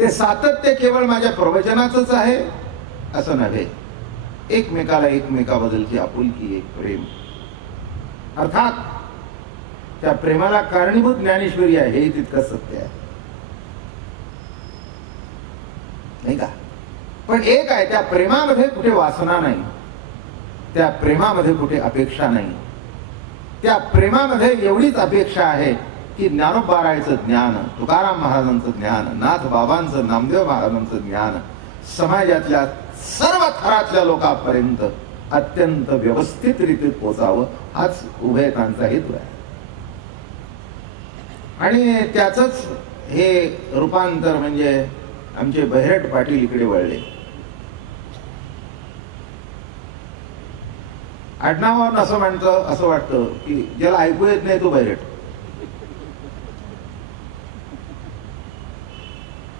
ते सातत्य केवळ माझ्या प्रवचनाचंच आहे असं नव्हे, एकमेकाला एकमेकाबद्दलची आपुलकी, एक प्रेम, अर्थात त्या प्रेमाला कारणीभूत ज्ञानेश्वरी आहे हे तितकं सत्य आहे, नाही का? पण एक आहे, त्या प्रेमामध्ये कुठे वासना नाही, त्या प्रेमामध्ये कुठे अपेक्षा नाही, त्या प्रेमामध्ये एवढीच अपेक्षा आहे की ज्ञानोबारायचं ज्ञान, तुकाराम महाराजांचं ज्ञान, नाथ बाबांचं, नामदेव महाराजांचं ज्ञान समाजातल्या सर्व थरातल्या लोकांपर्यंत अत्यंत व्यवस्थितरित्या पोचावं, हाच उभयतांचा हेतू आहे. आणि त्याचंच हे रूपांतर म्हणजे आमचे बहिरट पाटील इकडे वळले. आडनावावरून असं म्हणतं, असं वाटतं की ज्याला ऐकू येत नाही तो बहिरट.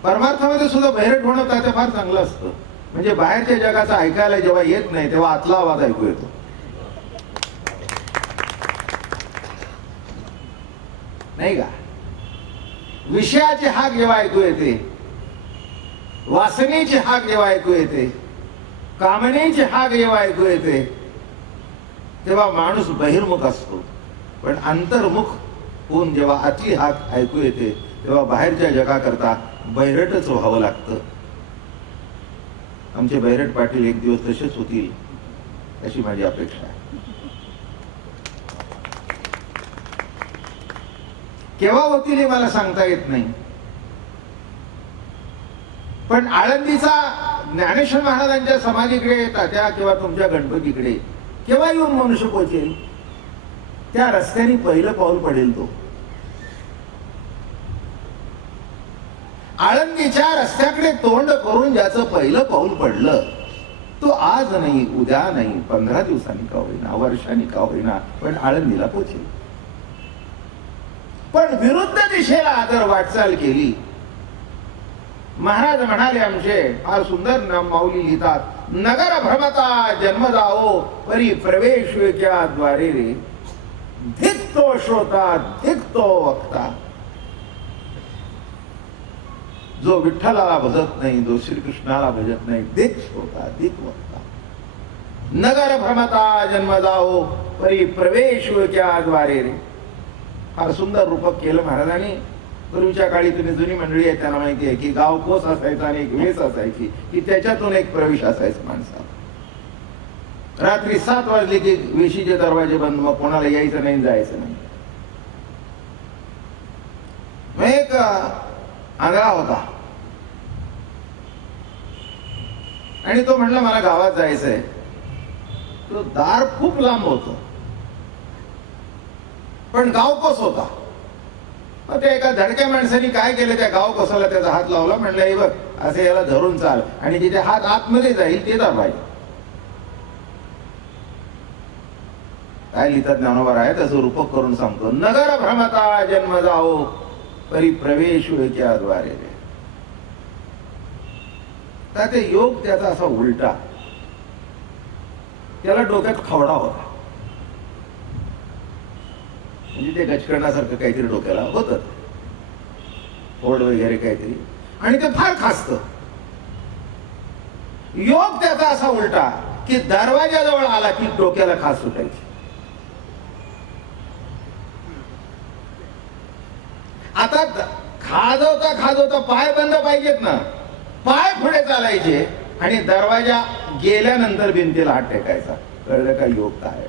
परमार्थामध्ये सुद्धा बहिरट होणं त्याचं फार चांगलं असतं. म्हणजे बाहेरच्या जगाचं ऐकायला जेव्हा येत नाही तेव्हा आतला आवाज ऐकू येतो, नाही का? विषयाची हाक जेव्हा ऐकू येते, वासनेची हाक जेव्हा ऐकू येते, कामनेची हाक जेव्हा ऐकू येते, तेव्हा माणूस बहिर्मुख असतो. पण अंतर्मुख होऊन जेव्हा आतली हाक ऐकू येते तेव्हा बाहेरच्या जगाकरता बहिरटच व्हावं लागतं. आमचे बहिरट पाटील एक दिवस तसेच होतील अशी माझी अपेक्षा आहे. केव्हा होतील हे मला सांगता येत नाही, पण आळंदीचा ज्ञानेश्वर महाराजांच्या समाधीकडे तात्या किंवा तुमच्या गणपतीकडे केव्हा येऊन मनुष्य पोचेल, त्या रस्त्याने पहिलं पाऊल पडेल तो. आळंदीच्या रस्त्याकडे तोंड करून ज्याचं पहिलं पाऊल पडलं तो आज नाही, उद्या नाही, 15 दिवसांनी का होईना, वर्षांनी का होईना, पण आळंदीला पोचेल. पण विरुद्ध दिशेला जर वाटचाल केली, महाराज म्हणाले आमचे फार सुंदर नाम माऊली लिहितात, नगर भ्रमता जन्म जाओ परी प्रवेश क्या द्वारे रे, धिकतो श्रोता धिकतो वक्ता. जो विठ्ठलाला भजत नाही, जो श्रीकृष्णाला भजत नाही, धिक श्रोता धिक वक्ता. नगर भ्रमता जन्म जाओ परी प्रवेश क्या द्वारे रे. फार सुंदर रूपक केलं महाराजांनी. पूर्वीच्या काळी तुम्ही जुनी मंडळी आहे त्यांना माहिती आहे की गाव कोस असायचा आणि एक वेस असायची की त्याच्यातून एक प्रवेश असायचा माणसाला. रात्री 7 वाजले की वेशीचे दरवाजे बंद, मग कोणाला यायचं नाही, जायचं नाही. मग एक आंधळा होता आणि तो म्हणला मला गावात जायचंय. तो दार खूप लांब होतं पण गाव कोस होता. मग त्या एका धडक्या माणसाने काय केलं, त्या गाव कोसाला त्याचा हात लावला, म्हणलं हे बघ असे याला धरून चाल आणि जिथे हात आतमध्ये जाईल ते दाबायचं. काय लिहितात ज्ञानोबा आहे तसं रूपक करून सांगतो, नगर भ्रमता जन्म जाओ परी प्रवेश क्या द्वारे रे. तर ते योग त्याचा असा उलटा, त्याला डोक्यात खवडा होता, म्हणजे ते गचकरणासारखं काहीतरी डोक्याला होत, फोड वगैरे काहीतरी, आणि ते फार खासत. योग त्याचा असा उलटा की दरवाजाजवळ आला की डोक्याला खास सुटायची. आता खाजवता पाय बंद पाहिजेत ना, पाय पुढे चालायचे आणि दरवाजा गेल्यानंतर भिंतीला हात टेकायचा. कळलं का योग काय?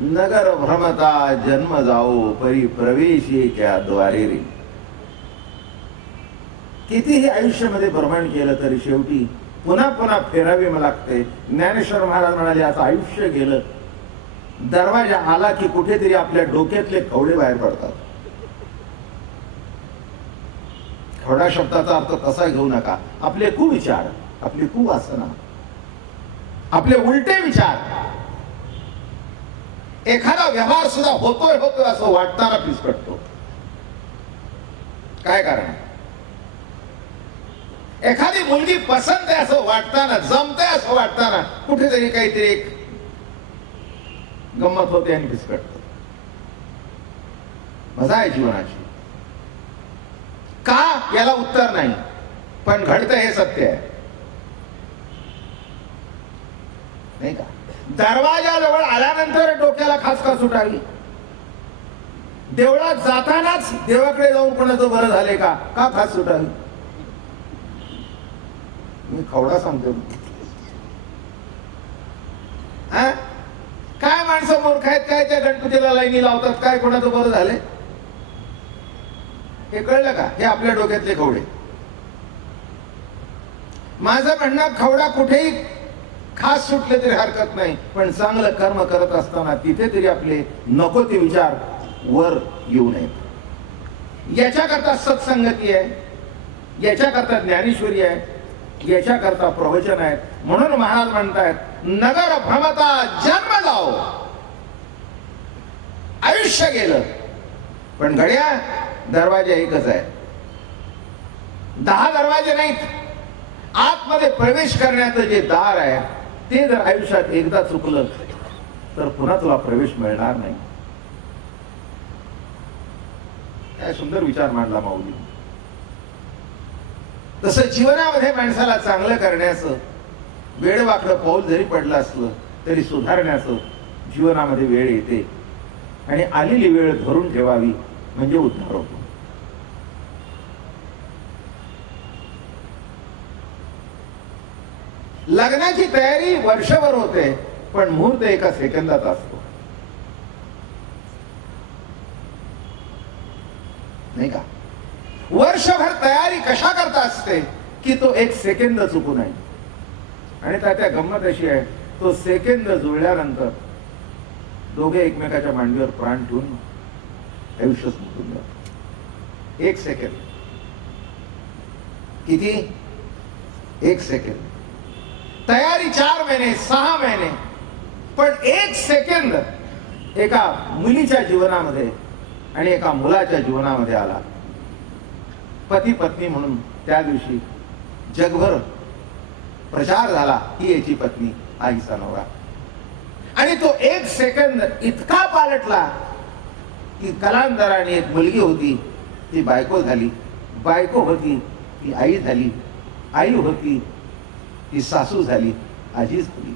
नगर भ्रमता जन्म जाओ परी प्रवेश क्या द्वारे रे. कितीही आयुष्यामध्ये भ्रमण केलं तरी शेवटी पुन्हा पुन्हा फेरावे लागते. ज्ञानेश्वर महाराज म्हणाले असं आयुष्य गेलं, दरवाजा आला की कुठेतरी आपल्या डोक्यातले खवडे बाहेर पडतात. खवडा शब्दाचा अर्थ तसा घेऊ नका. आपले कुविचार, आपली कुवासना, आपले उलटे विचार, एखादा व्यवहार सुद्धा होतोय असं वाटताना पिसकटतो. काय कारण? एखादी मुलगी पसंत आहे असं वाटताना, जमते असं वाटताना कुठेतरी काहीतरी एक गंमत होते आणि पिसकटतो. मजा आहे जीवनाची. का? याला उत्तर नाही, पण घडतं हे सत्य आहे, नाही का? दरवाजाजवळ आल्यानंतर डोक्याला खास का सुटावी? देवळात जातानाच देवाकडे जाऊन कोणाचं बरं झाले का खास सुटावी? मी खवडा सांगतो. काय माणसं मूर्ख आहेत, काय त्या गणपतीला लाईनी लावतात, काय कोणाचं बरं झाले हे कळलं का? हे आपल्या डोक्यातले खवडे. माझं म्हणणं, खवडा कुठेही खास सुटले तरी हरकत नाही, पण चांगलं कर्म करत असताना तिथे तरी आपले नको ते विचार वर येऊ नयेत. याच्याकरता सत्संगती आहे, याच्याकरता ज्ञानेश्वरी आहे, याच्याकरता प्रवचन आहे. म्हणून महाराज म्हणतायत, नगर भ्रमता जन्म जाओ. आयुष्य गेलं पण घड्या दरवाजा एकच आहे, 10 दरवाजे नाहीत. आतमध्ये प्रवेश करण्याचं जे दार आहे ते जर आयुष्यात एकदा चुकलं तर पुन्हा तुला प्रवेश मिळणार नाही. काय सुंदर विचार मांडला माऊली. तसं जीवनामध्ये माणसाला चांगलं करण्याचं, वेडवाकडं पाऊल जरी पडलं असलं तरी सुधारण्याचं जीवनामध्ये वेळ येते, आणि आलेली वेळ धरून ठेवावी म्हणजे उद्धार होतो. लग्नाची तयारी वर्षभर होते, पण मुहूर्त एका सेकंदात असतो, नाही का? वर्षभर तयारी कशा करता असते की तो एक सेकंद चुकू नये. आणि त्या गंमत अशी आहे, तो सेकंद जुळल्यानंतर दोघे एकमेकाच्या मांडीवर प्राण ठेवून आयुष्य संपून जात. एक सेकंद किती? एक सेकंद. तयारी 4 महिने 6 महिने, पण एक सेकंद एका मुलीच्या जीवनामध्ये आणि एका मुलाच्या जीवनामध्ये आला. पती पत्नी म्हणून त्या दिवशी जगभर प्रचार झाला, ही याची पत्नी, आईचा नवरा. आणि तो एक सेकंद इतका पालटला की कालांतराने एक मुलगी होती ती बायको झाली, बायको होती ती आई झाली, आई होती ती सासू झाली, आजी झाली.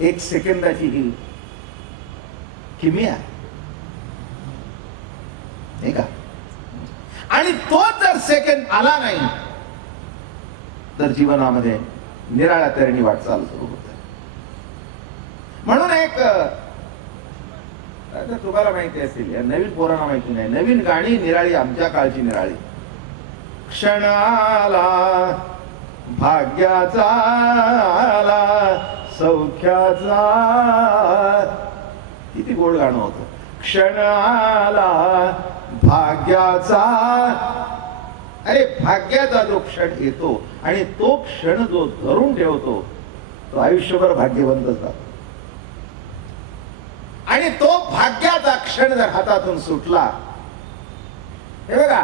एक सेकंदाची ही किमिया, नाही का? आणि तो जर सेकंद आला नाही तर जीवनामध्ये निराळ्या तऱ्हेने वाटचाल सुरू होते. म्हणून एक, तुम्हाला माहिती असेल, नवीन पोरांना माहिती नाही, नवीन गाणी निराळी, आमच्या काळची निराळी. क्षणाला भाग्याचा आला सौख्याचा, किती गोड गाणं होतं. क्षणाला भाग्याचा, अरे भाग्याचा जो क्षण येतो आणि तो क्षण जो धरून ठेवतो तो आयुष्यभर भाग्यवंतच जातो. आणि तो भाग्याचा क्षण जर हातातून सुटला, हे बघा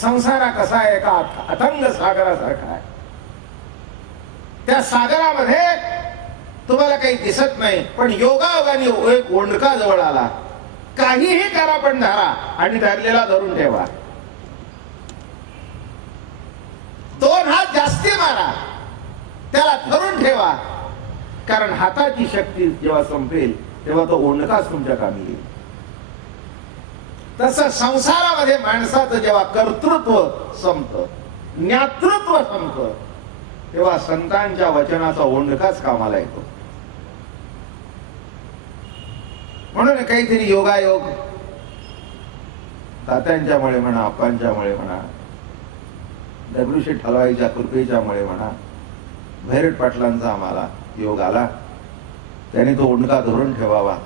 संसार कसा आहे, का अथंग सागरासारखा आहे. त्या सागरामध्ये तुम्हाला काही दिसत नाही, पण योगायोगाने एक ओंडका जवळ आला. काहीही करा पण धरा, आणि धरलेला धरून ठेवा. 2 हात जास्ती मारा, त्याला धरून ठेवा, कारण हाताची शक्ती जेव्हा संपेल तेव्हा तो ओंडकाच तुमच्या कामी येईल. तसं संसारामध्ये माणसाचं जेव्हा कर्तृत्व संपतं, ज्ञातृत्व संपतं, तेव्हा संतांच्या वचनाचा ओंडकाच कामाला येतो. म्हणून काहीतरी योगायोग, तात्यांच्यामुळे म्हणा, आप्पांच्यामुळे म्हणा, दगडूशेठ हलवाईच्या कृपेच्यामुळे म्हणा, भैरट पाटलांचा आम्हाला योग आला, त्याने तो ओंडका धरून ठेवावा.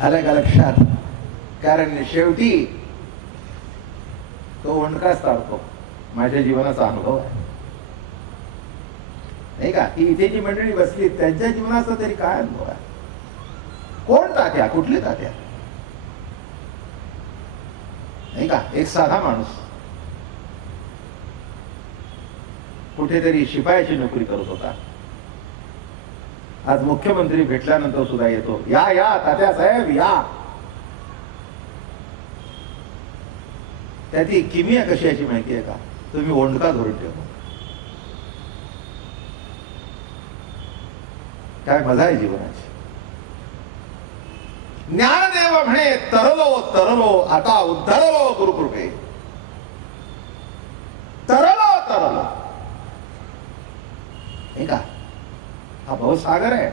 आलं का लक्षात? कारण शेवटी तो ओंडकाच तारतो. माझ्या जीवनाचा अनुभव आहे, नाही का? ही इथे जी मंडळी बसली त्यांच्या जीवनाचा तरी काय अनुभव आहे? कोण तात्या, कुठली तात्या, नाही का? एक साधा माणूस कुठेतरी शिपायाची नोकरी करत होता. आज मुख्यमंत्री भेटल्यानंतर सुद्धा येतो, या या तात्यासाहेब या. त्याची किमिया कशी याची माहिती आहे का? तुम्ही ओंडका धरून ठेवा, काय मजा आहे जीवनाची. ज्ञानदेव म्हणे तरलो तरलो आता उद्धरलो गुरुकृपे. तरलो तरलो हे का? हा भवसागर आहे.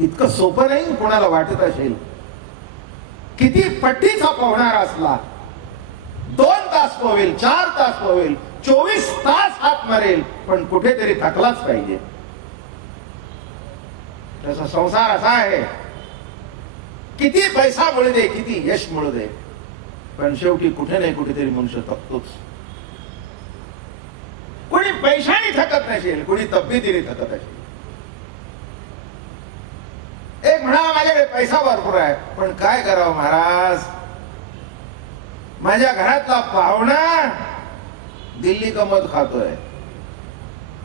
इतकं सोपं नाही कोणाला वाटत असेल. किती पट्टीचा पोहणारा असला 2 तास पोहेल, 4 तास पोहेल, 24 तास हात मारेल, पण कुठेतरी थकलाच पाहिजे. त्याचा संसार असा आहे, किती पैसा मिळू दे, किती यश मिळू दे, पण शेवटी कुठे नाही कुठेतरी मनुष्य थकतोच. कोणी पैशाने थकत नसेल, कोणी तब्येतीने थकत असेल. एक म्हणाला माझ्याकडे पैसा भरपूर आहे, पण काय करावं महाराज, माझ्या घरातला पाहुणा दिल्ली कमत खातोय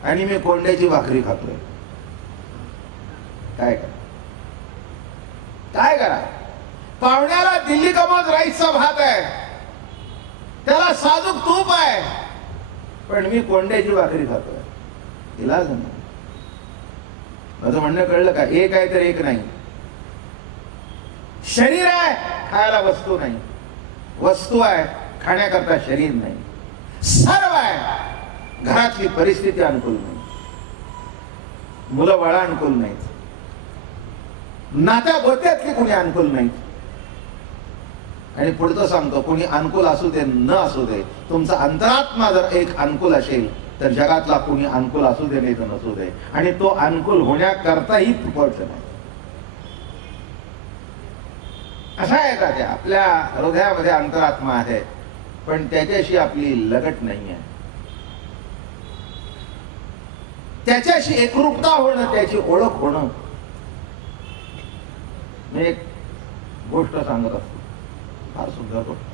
आणि मी कोंड्याची भाकरी खातोय. काय करा, काय करा. पाहुण्याला दिल्ली कमत राईसचा भात आहे, त्याला साजूक तूप आहे, पण मी कोंड्याची भाकरी खातोय. इलाज नाही. माझं म्हणणं कळलं का? एक आहे तर एक नाही. शरीर आहे, खायला वस्तू नाही. वस्तू आहे, खाण्याकरता शरीर नाही. सर्व आहे, घरातली परिस्थिती अनुकूल नाही, मुलं बाळा अनुकूल नाहीत, नात्या गोत्यातली कोणी अनुकूल नाहीत. आणि पुढचं सांगतो, कोणी अनुकूल असू दे न असू दे, तुमचा अंतरात्मा जर एक अनुकूल असेल तर जगातला कोणी अनुकूल असू दे नाही तर नसू दे, आणि तो अनुकूल होण्याकरताही फुकट नाही. असा आहे का? त्या आपल्या हृदयामध्ये अंतरात्मा आहे, पण त्याच्याशी आपली लगट नाही आहे. त्याच्याशी एकरूपता होणं, त्याची ओळख होणं. मी एक गोष्ट सांगत असतो, फार सुंदर गोष्ट,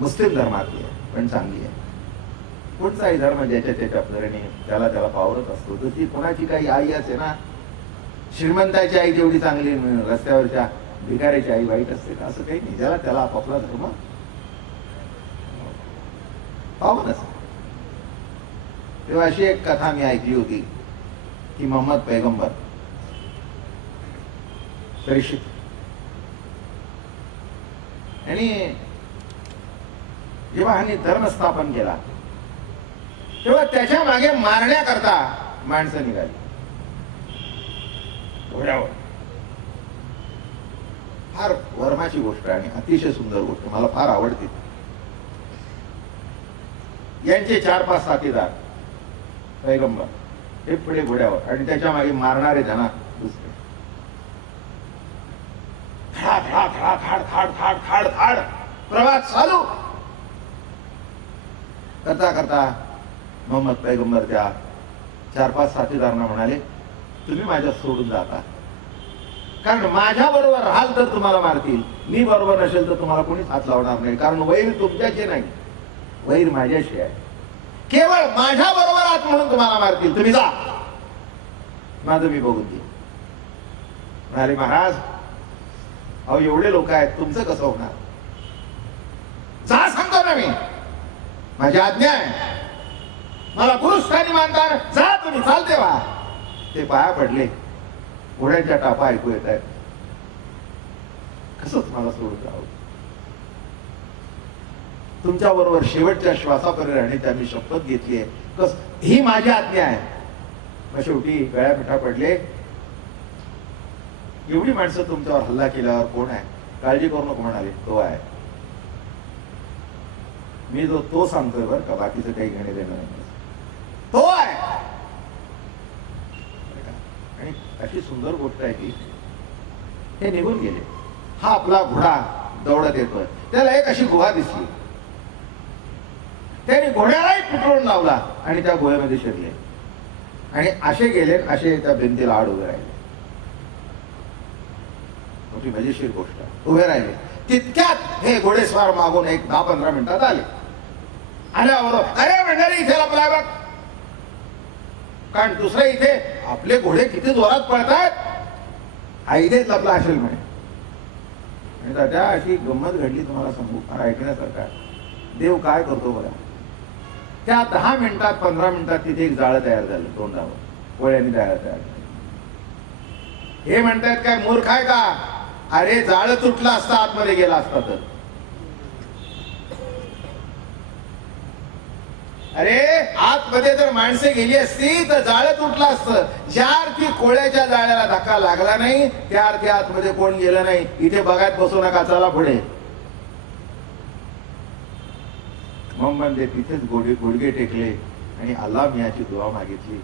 मुस्लिम धर्मातली आहे पण चांगली आहे. कुठचाही धर्म ज्याच्या त्याच्या पद्धतीने त्याला त्याला पावरत असतो. तशी कोणाची काही आई असे ना, श्रीमंताची आई जेवढी चांगली, रस्त्यावरच्या भिकाऱ्याची आई वाईट असते का? असं काही नाही. ज्याला त्याला आपापला धर्म पावन असतो. तेव्हा अशी एक कथा मी ऐकली होती की मोहम्मद पैगंबर परीक्षित आणि जेव्हा ह्यांनी धर्म स्थापन केला तेव्हा त्याच्या मागे मारण्याकरता माणसं निघाली घोड्यावर. फार वर्माची गोष्ट आणि अतिशय सुंदर गोष्ट, मला फार आवडते. यांचे 4-5 साथीदार पैगंबर हे पुढे घोड्यावर आणि त्याच्या मागे मारणारे जण दुसरे. थाड थाड थाड थाड थाड थाड थाड प्रवास चालू करता करता मोहम्मद पैगंबर त्या 4-5 साथीदारांना म्हणाले, तुम्ही माझ्या सोडून जाता, कारण माझ्या बरोबर राहाल तर तुम्हाला मारतील, मी बरोबर नसेल तर तुम्हाला कोणीच हात लावणार नाही, कारण वैर तुमच्याचे नाही, वैर माझ्याशी आहे. केवळ माझ्या बरोबर आहात म्हणून तुम्हाला मारतील, तुम्ही जा, माझं मी बघून देईन. म्हणाले, महाराज अहो एवढे लोक आहेत, तुमचं कसं होणार? जा सांगतो ना मी, माझी आज्ञा आहे, मला गुरुस्थानी मानता, जा तुम्ही, चालते व्हा. ते पाया पडले, घोड्यांच्या टापा ऐकू येत आहेत. कसं तुम्हाला सोडून जावं? तुमच्या बरोबर शेवटच्या श्वासापर्यंत राहण्याची आम्ही शपथ घेतली आहे, कस ही माझी आज्ञा आहे. मग शेवटी गळ्यापिठा पडले. एवढी माणसं तुमच्यावर हल्ला केल्यावर कोण आहे? काळजी करू नको म्हणाले, तो आहे. मी जो तो सांगतोय बरं का, बाकीचं काही घेणे देणं नाही, तो आहे. आणि अशी सुंदर गोष्ट आहे की हे निघून गेले. हा आपला घोडा दौडत येतोय, त्याला एक अशी गुहा दिसली, त्याने घोड्यालाही पेट्रोल लावला आणि त्या गुहेमध्ये शिरले आणि असे गेले, असे त्या भिंतीला आड उभे राहिले. मोठी मजेशीर गोष्ट, उभे राहिले. तितक्यात हे घोडेस्वार मागून एक 10-15 मिनिटात आले. आल्याबरोबर, अरे मंडळी इथे लपलाय बघ. कारण दुसरे इथे आपले घोडे किती जोरात पळतायत, हा इथेच लपला असेल म्हणे. आणि त्याच्या अशी गंमत घडली तुम्हाला सांगू, फार ऐकण्यासारखा. देव काय करतो बघा, त्या 10 मिनिटात 15 मिनिटात तिथे एक जाळं तयार झालं तोंडावर, कोळ्यांनी जाळं तयार झालं. हे म्हणतात काय मूर्ख आहे का, अरे जाळं तुटलं असतं आतमध्ये गेला असता तर. अरे आतमध्ये जर माणसे गेली असती तर जाळं तुटलं असतं. ज्या अर्थी कोळ्याच्या जाळ्याला धक्का लागला नाही त्या अर्थी आतमध्ये कोण गेलं नाही. इथे बघायत बसू नका, चला पुढे. मग म्हणजे तिथेच गुडघे टेकले आणि अल्लाह मियाची दुआ मागितली.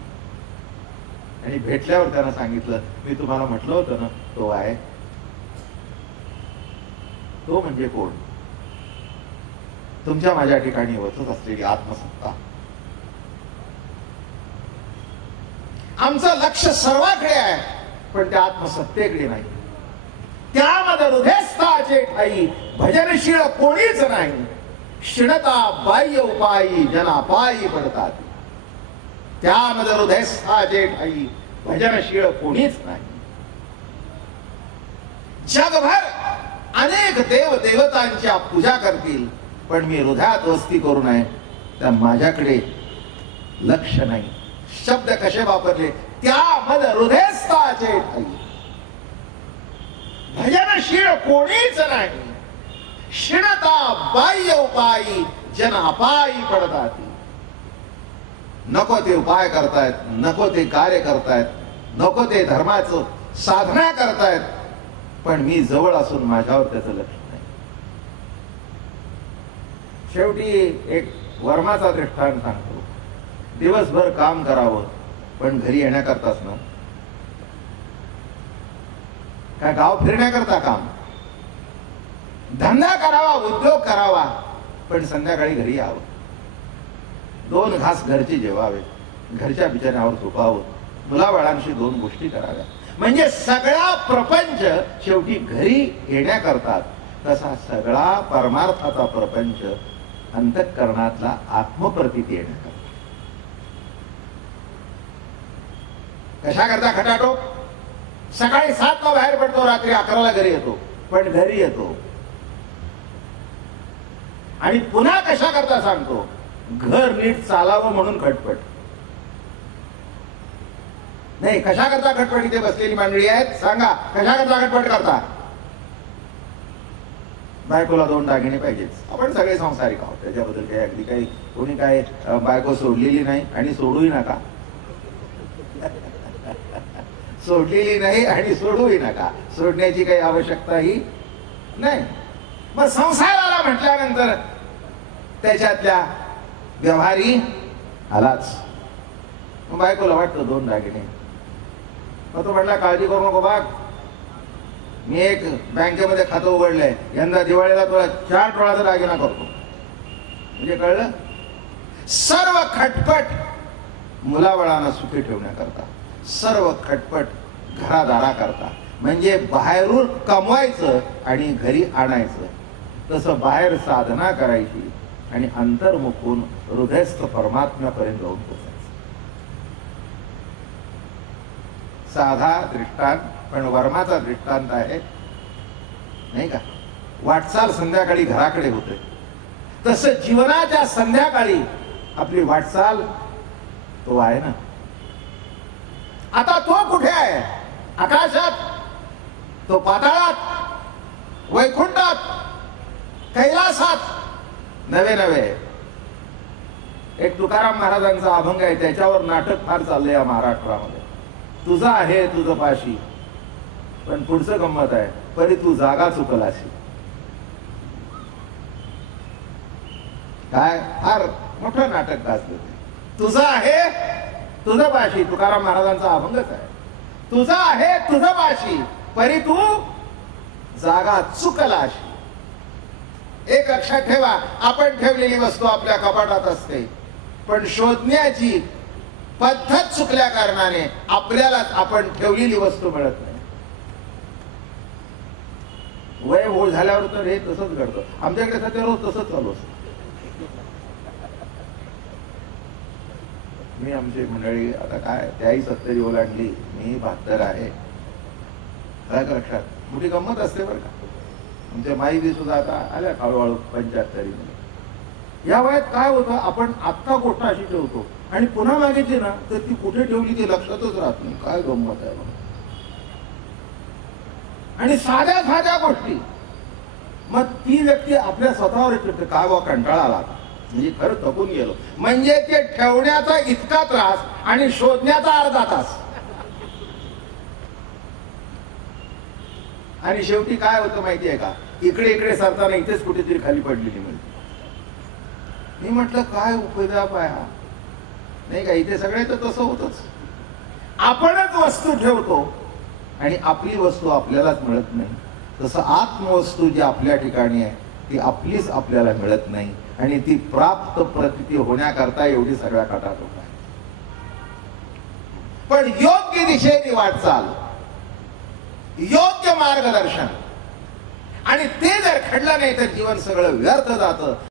आणि भेटल्यावर त्यांना सांगितलं, मी तुम्हाला म्हटलं होतं ना तो आहे. तो म्हणजे कोण, तुमच्या माझ्या ठिकाणी वचत असलेली आत्मसत्ता. आमचं लक्ष सर्वाकडे आहे पण त्या आत्मसत्तेकडे नाही. त्यामध्ये हृदयस्थाचे ठाई भजनशील कोणीच नाही. क्षीणता बाह्य उपायी जना पायी पडतात. त्यामध्ये हृदयस्थाचे ठाई भजनशील कोणीच नाही. जगभर अनेक देव देवतांच्या पूजा करतील पण मी हृदयात वस्ती करू नये तर माझ्याकडे लक्ष नाही. शब्द कसे वापरले, त्यामध्ये हृदयस्थाचे ठाई भजनशील कोणीच नाही. क्षीणता बाह्य उपायी जन अपायी पडतात. नको ते उपाय करतायत, नको ते कार्य करतायत, नको ते धर्माचं साधना करतायत पण मी जवळ असून माझ्यावर त्याचं लक्ष नाही. शेवटी एक वर्माचा दृष्टांत सांगतो. दिवसभर काम करावं पण घरी येण्याकरताच ना, काय गाव फिरण्याकरता काम, धंदा करावा, उद्योग करावा पण संध्याकाळी घरी यावं. 2 घास घरचे जेवावे, घरच्या बिचाऱ्यावर झोपावं, मुलाबाळांशी 2 गोष्टी कराव्या. म्हणजे सगळा प्रपंच शेवटी घरी येण्याकरतात. तसा सगळा परमार्थाचा प्रपंच अंतःकरणातला आत्मप्रतीती येण्याकरता. कशा करता खटाटोप, सकाळी 7 ला बाहेर पडतो, रात्री 11 ला घरी येतो, पण घरी येतो आणि पुन्हा कशा करता सांगतो, घर नीट चालावं म्हणून खटपट. नाही, कशा करता खटपट. इथे बसलेली मंडळी आहेत, सांगा कशा करता खटपट करता. बायकोला 2 दागिने पाहिजेच. आपण सगळे संसारिक आहोत, त्याच्याबद्दल काही अगदी काही कोणी काय बायको सोडलेली नाही आणि सोडूही नका. सोडलेली नाही आणि सोडूही नका, सोडण्याची काही आवश्यकताही नाही. मग संसाराला म्हटल्यानंतर त्याच्यातल्या व्यवहारी आलाच. मग बायकोला वाटतं 2 दागिने. मग तो म्हटला काळजी करू नको बाग, मी एक बँकेमध्ये खातं उघडलंय, यंदा दिवाळीला तुला 4 तोळाचा दागिना करतो. म्हणजे कळलं, सर्व खटपट मुलाबाळांना सुखी ठेवण्याकरता, सर्व खटपट घरादारा करता. म्हणजे बाहेरून कमवायचं आणि घरी आणायचं. तसं बाहेर साधना करायची आणि अंतर्मुखून हृदयस्थ परमात्म्यापर्यंत जाऊन पोचायचं. साधा दृष्टांत पण वर्माचा दृष्टांत आहे नाही का. वाटचाल संध्याकाळी घराकडे होते, तसं जीवनाच्या संध्याकाळी आपली वाटचाल तो आहे ना. आता तो कुठे आहे, आकाशात, तो पाताळात, वैकुंठात, कैलासात. नवे एक तुकाराम महाराजांचा अभंग आहे, त्याच्यावर नाटक फार चाललंय या महाराष्ट्रामध्ये. तुझा आहे तुझं पाशी, पण पुढचं गंमत आहे, परी तू जागा चुकलाशी. काय फार मोठं नाटक गाजलं. तुझं आहे तुझं पाशी, तुकाराम महाराजांचा अभंगच आहे. तुझं आहे तुझं पाशी, परी तू जागा चुकलाशी. एक लक्षात ठेवा, आपण ठेवलेली वस्तू आपल्या कपाटात असते पण शोधण्याची पद्धत चुकल्या कारणाने आपल्यालाच आपण ठेवलेली वस्तू मिळत नाही. वय ओळ झाल्यावर तर हे तसंच घडतं. आमच्याकडे सध्या रोज तसंच चालू असतं. मी आमची मंडळी आता काय त्याही 70 ओलांडली, मी 72 आहे. काय लक्षात मोठी गंमत असते बरं का. आमच्या माईबी सुद्धा आता आल्या हळूहळू 75 मध्ये. या वयात काय होतं, आपण आत्ता गोष्ट अशी ठेवतो आणि पुन्हा मागितली ना तर ती कुठे ठेवली ती लक्षातच राहत नाही. काय गंमत आहे बघा. आणि साध्या साध्या गोष्टी मग ती व्यक्ती आपल्या स्वतःवर येते, काय बा कंटाळा आला, म्हणजे खरं थकून गेलो, म्हणजे ते ठेवण्याचा इतका त्रास आणि शोधण्याचा अर्धा तास. आणि शेवटी काय होतं माहितीये का, इकडे इकडे सरताना इथेच कुठेतरी खाली पडलेली मिळते. मी म्हटलं काय उपयोग आहे हा, नाही का. इथे सगळ्याच तसं होतच. आपणच वस्तू ठेवतो आणि आपली वस्तू आपल्यालाच मिळत नाही. तसं आत्मवस्तू जी आपल्या ठिकाणी आहे ती आपलीच आपल्याला मिळत नाही आणि ती प्राप्त प्रतीती होण्याकरता एवढी सगळ्या खटाटोप आहे. पण योग्य दिशेने वाटचाल, योग्य मार्गदर्शन आणि ते जर घडलं नाही तर जीवन सगळं व्यर्थ जातं.